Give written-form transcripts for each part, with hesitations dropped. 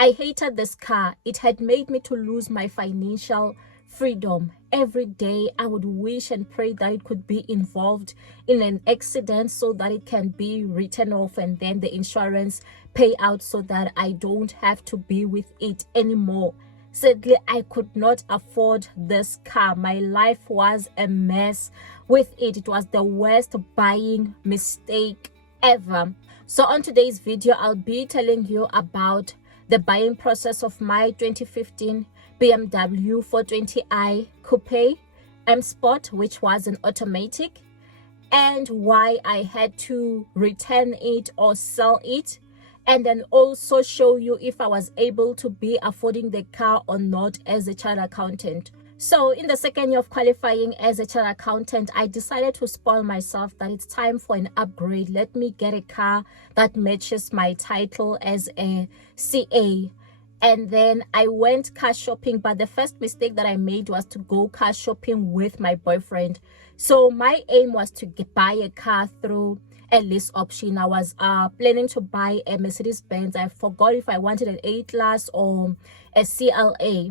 I hated this car. It had made me to lose my financial freedom. Every day I would wish and pray that it could be involved in an accident so that it can be written off and then the insurance pay out so that I don't have to be with it anymore. Sadly, I could not afford this car. My life was a mess with it. It was the worst buying mistake ever. So on today's video, I'll be telling you about the buying process of my 2015 BMW 420i Coupe M Sport, which was an automatic, and why I had to return it or sell it, and then also show you if I was able to be affording the car or not as a chartered accountant. So in the second year of qualifying as a chartered accountant, I decided to spoil myself that it's time for an upgrade. Let me get a car that matches my title as a CA. And then I went car shopping, but the first mistake that I made was to go car shopping with my boyfriend. So my aim was to buy a car through a lease option. I was planning to buy a Mercedes-Benz. I forgot if I wanted an A-Class or a CLA.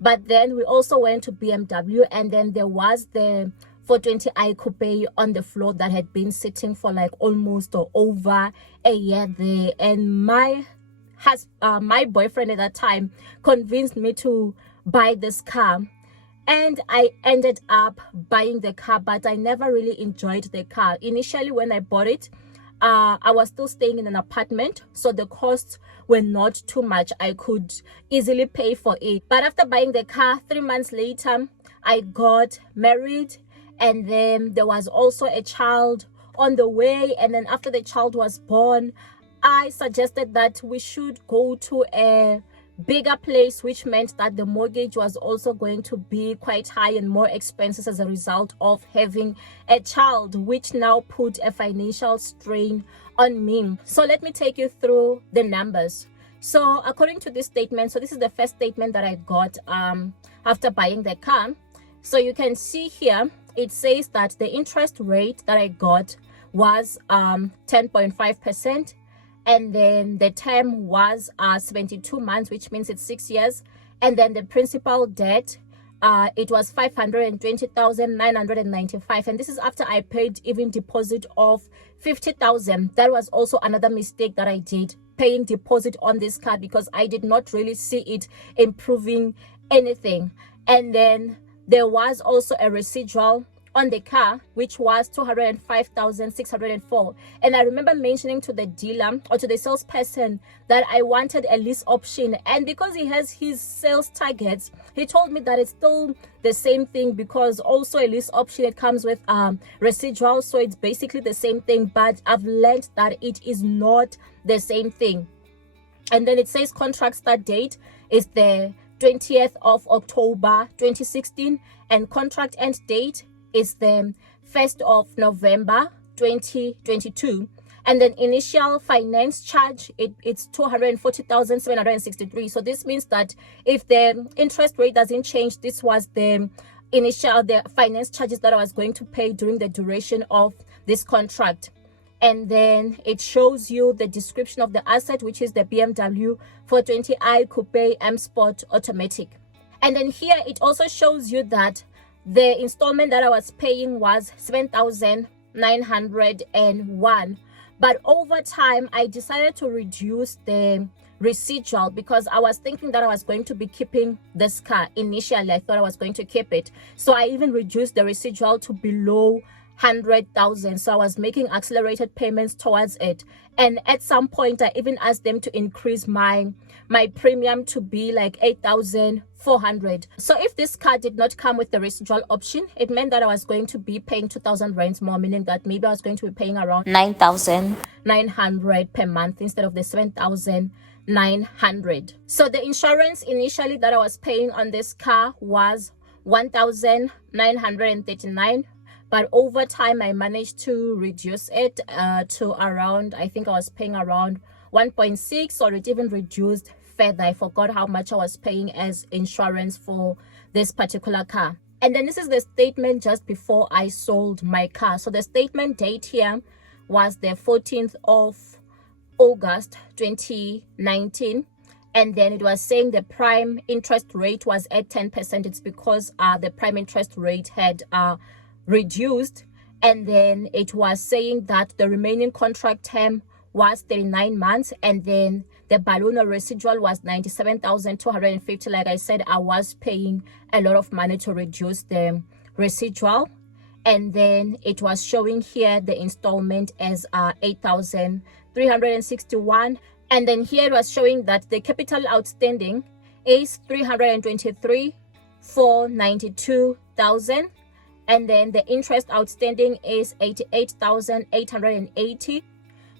But then we also went to BMW, and then there was the 420i Coupe on the floor that had been sitting for like almost or over a year there. And my boyfriend at that time convinced me to buy this car, and I ended up buying the car, but I never really enjoyed the car. Initially when I bought it, I was still staying in an apartment, so the costs were not too much. I could easily pay for it. But after buying the car, 3 months later, I got married, and then there was also a child on the way. And then after the child was born, I suggested that we should go to a bigger place, which meant that the mortgage was also going to be quite high and more expenses as a result of having a child, which now put a financial strain on me. So let me take you through the numbers. So according to this statement, so this is the first statement that I got after buying the car. So you can see here, it says that the interest rate that I got was 10.5%. And then the term was 72 months, which means it's 6 years. And then the principal debt, it was 520,995. And this is after I paid even deposit of 50,000. That was also another mistake that I did, paying deposit on this car, because I did not really see it improving anything. And then there was also a residual on the car, which was 205,604. And I remember mentioning to the dealer or to the salesperson that I wanted a lease option, and because he has his sales targets, he told me that it's still the same thing, because also a lease option, it comes with residual, so it's basically the same thing. But I've learned that it is not the same thing. And then it says contract start date is the 20th of October 2016, and contract end date is the 1st of November 2022. And then initial finance charge, it's 240,763. So this means that if the interest rate doesn't change, this was the finance charges that I was going to pay during the duration of this contract. And then it shows you the description of the asset, which is the BMW 420i Coupe M Sport Automatic. And then here it also shows you that the installment that I was paying was 7,901. But over time, I decided to reduce the residual, because I was thinking that I was going to be keeping this car. Initially, I thought I was going to keep it. So I even reduced the residual to below 100,000. So I was making accelerated payments towards it. And at some point, I even asked them to increase my premium to be like 8,400. So if this car did not come with the residual option, it meant that I was going to be paying 2,000 rands more, meaning that maybe I was going to be paying around 9,900 per month instead of the 7,900. So the insurance initially that I was paying on this car was 1,939. But over time, I managed to reduce it to around, I think I was paying around 1.6, or it even reduced further. I forgot how much I was paying as insurance for this particular car. And then this is the statement just before I sold my car. So the statement date here was the 14th of August 2019. and then it was saying the prime interest rate was at 10%. It's because the prime interest rate had reduced. And then it was saying that the remaining contract term was 39 months, and then the balloon or residual was 97,250. Like I said, I was paying a lot of money to reduce the residual. And then it was showing here the installment as 8,361. And then here it was showing that the capital outstanding is 323,492,000. And then the interest outstanding is 88,880.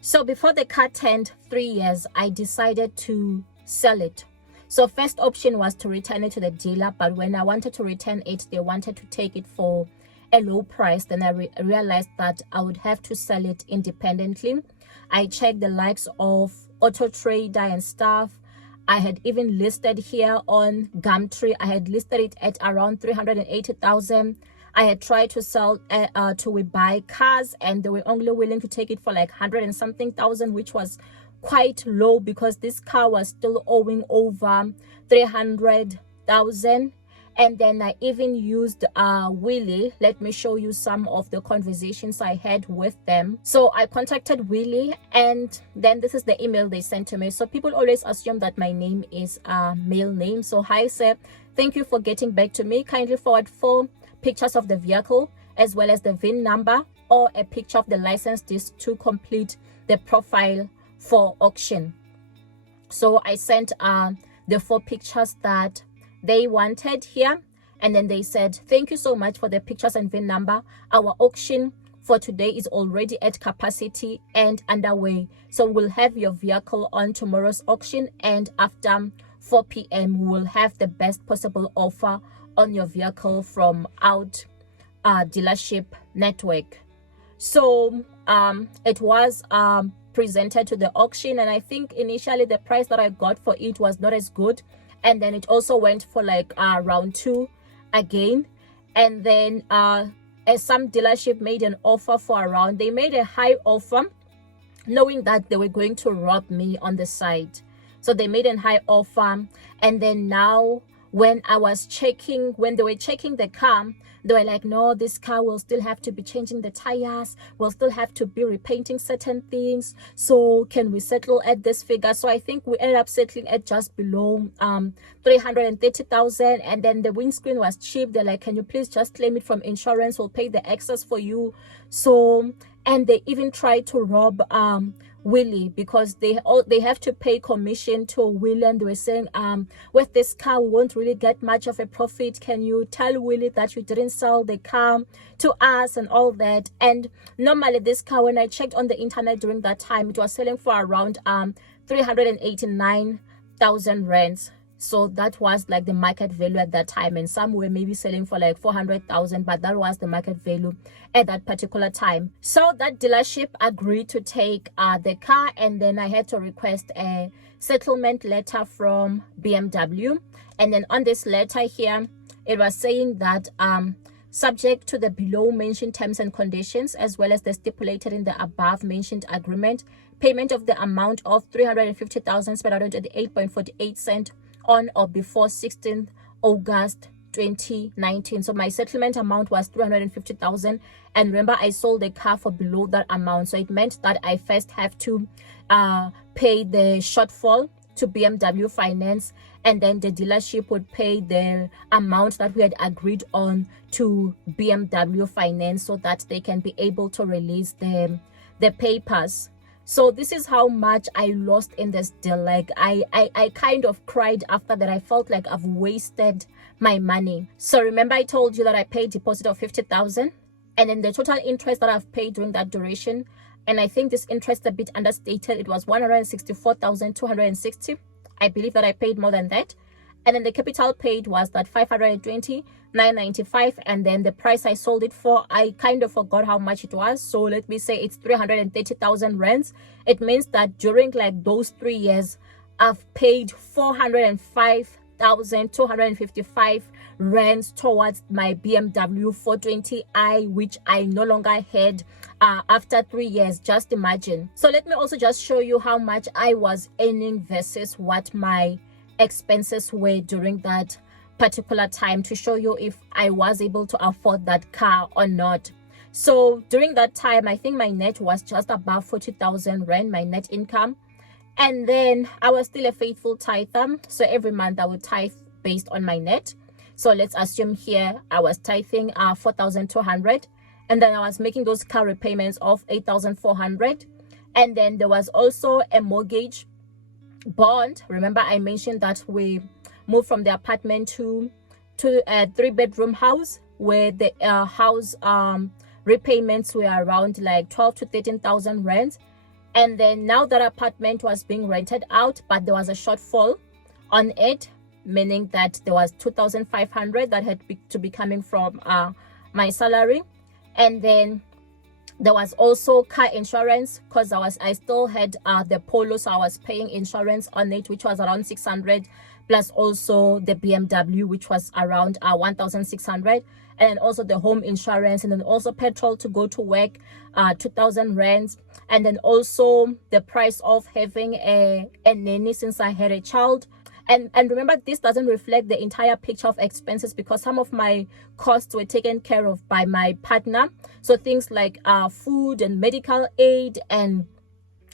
So before the car turned 3 years, I decided to sell it. So first option was to return it to the dealer, but when I wanted to return it, they wanted to take it for a low price. Then I realized that I would have to sell it independently. I checked the likes of Auto Trader and stuff. I had even listed here on Gumtree. I had listed it at around 380,000. I had tried to sell to We Buy Cars, and they were only willing to take it for like 100 and something thousand, which was quite low because this car was still owing over 300,000. And then I even used Willie. Let me show you some of the conversations I had with them. So I contacted Willie, and then this is the email they sent to me. So people always assume that my name is a male name. So hi sir, thank you for getting back to me. Kindly forward 4 pictures of the vehicle as well as the VIN number or a picture of the license disc to complete the profile for auction. So I sent the 4 pictures that they wanted here, and then they said, thank you so much for the pictures and VIN number. Our auction for today is already at capacity and underway, so we'll have your vehicle on tomorrow's auction, and after 4 p.m. we will have the best possible offer on your vehicle from out dealership network. So it was presented to the auction, and I think initially the price that I got for it was not as good, and then it also went for like round 2 again. And then as some dealership made an offer for around, they made a high offer knowing that they were going to rob me on the side. So they made a high offer, and then now when I was checking, when they were checking the car, they were like, no, this car will still have to be changing the tires, will still have to be repainting certain things, so can we settle at this figure? So I think we ended up settling at just below 330,000. and then the windscreen was cheap. They're like, can you please just claim it from insurance, we'll pay the excess for you. So, and they even tried to rob Willie, because they have to pay commission to Willie, and they were saying, with this car we won't really get much of a profit. Can you tell Willie that you didn't sell the car to us and all that? And normally this car, when I checked on the internet during that time, it was selling for around 389,000 rands. So that was like the market value at that time, and some were maybe selling for like 400,000, but that was the market value at that particular time. So that dealership agreed to take the car, and then I had to request a settlement letter from BMW. And then on this letter here, it was saying that subject to the below mentioned terms and conditions, as well as the stipulated in the above mentioned agreement, payment of the amount of 350,000 spread out into the 8.48 cent on or before 16th August 2019. So my settlement amount was 350,000, and remember I sold the car for below that amount, so it meant that I first have to pay the shortfall to BMW Finance, and then the dealership would pay the amount that we had agreed on to BMW Finance, so that they can be able to release the papers. So this is how much I lost in this deal. Like I kind of cried after that. I felt like I've wasted my money. So remember I told you that I paid deposit of 50,000, and then the total interest that I've paid during that duration, and I think this interest a bit understated, it was 164,260. I believe that I paid more than that. And then the capital paid was that 520,995, and then the price I sold it for, I kind of forgot how much it was, so let me say it's 330,000 rands. It means that during like those 3 years I've paid 405,255 rent towards my BMW 420i, which I no longer had after 3 years. Just imagine. So let me also just show you how much I was earning versus what my expenses were during that particular time, to show you if I was able to afford that car or not. So during that time, I think my net was just above 40,000 rand, my net income. And then I was still a faithful tither. So every month I would tithe based on my net. So let's assume here I was tithing 4,200. And then I was making those car repayments of 8,400. And then there was also a mortgage bond. Remember I mentioned that we moved from the apartment to a 3-bedroom house, where the house repayments were around like 12 to 13,000 rand. And then now that apartment was being rented out, but there was a shortfall on it, meaning that there was 2,500 that had to be coming from my salary. And then there was also car insurance, because I still had the Polo, so I was paying insurance on it, which was around 600, plus also the BMW, which was around 1,600, and also the home insurance, and then also petrol to go to work, 2,000 rands, and then also the price of having a nanny since I had a child. And remember, this doesn't reflect the entire picture of expenses, because some of my costs were taken care of by my partner. So things like food and medical aid and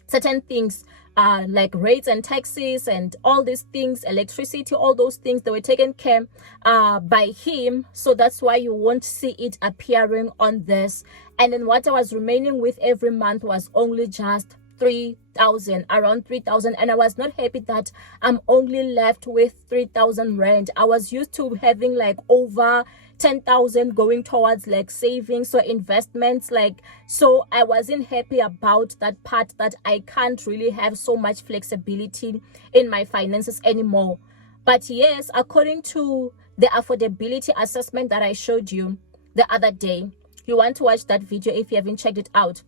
certain things like rates and taxes and all these things, electricity, all those things, they were taken care by him. So that's why you won't see it appearing on this. And then what I was remaining with every month was only just 3,000, around 3,000. And I was not happy that I'm only left with 3,000 rand. I was used to having like over 10,000 going towards like savings, so investments, like, so I wasn't happy about that part, that I can't really have so much flexibility in my finances anymore. But yes, according to the affordability assessment that I showed you the other day, you want to watch that video if you haven't checked it out.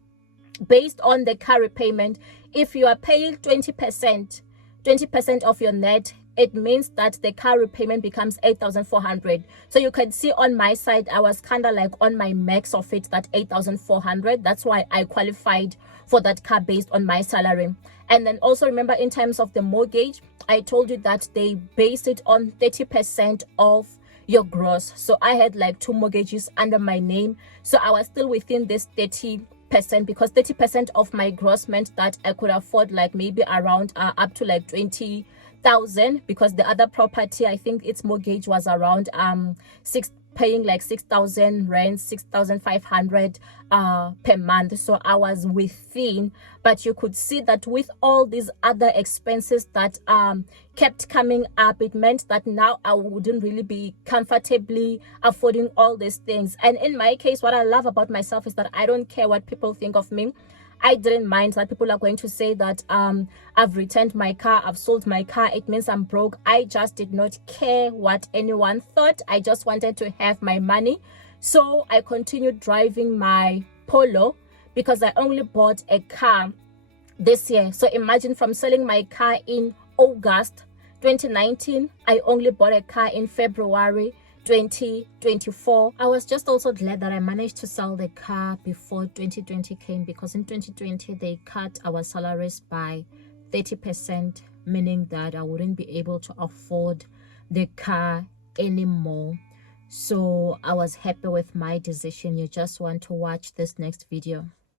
Based on the car repayment, if you are paying 20% of your net, it means that the car repayment becomes 8,400. So you can see on my side, I was kind of like on my max of it, that 8,400. That's why I qualified for that car based on my salary. And then also remember, in terms of the mortgage, I told you that they base it on 30% of your gross. So I had like 2 mortgages under my name, so I was still within this 30%, because 30% of my gross meant that I could afford like maybe around up to like 20,000, because the other property, I think its mortgage was around paying like 6,000 rand, 6,500 per month. So I was within, but you could see that with all these other expenses that kept coming up, it meant that now I wouldn't really be comfortably affording all these things. And in my case, what I love about myself is that I don't care what people think of me. I didn't mind that people are going to say that I've returned my car, I've sold my car, it means I'm broke. I just did not care what anyone thought. I just wanted to have my money. So I continued driving my Polo, because I only bought a car this year. So imagine, from selling my car in August 2019, I only bought a car in February 2024. I was just also glad that I managed to sell the car before 2020 came, because in 2020 they cut our salaries by 30%, meaning that I wouldn't be able to afford the car anymore. So I was happy with my decision. You just want to watch this next video.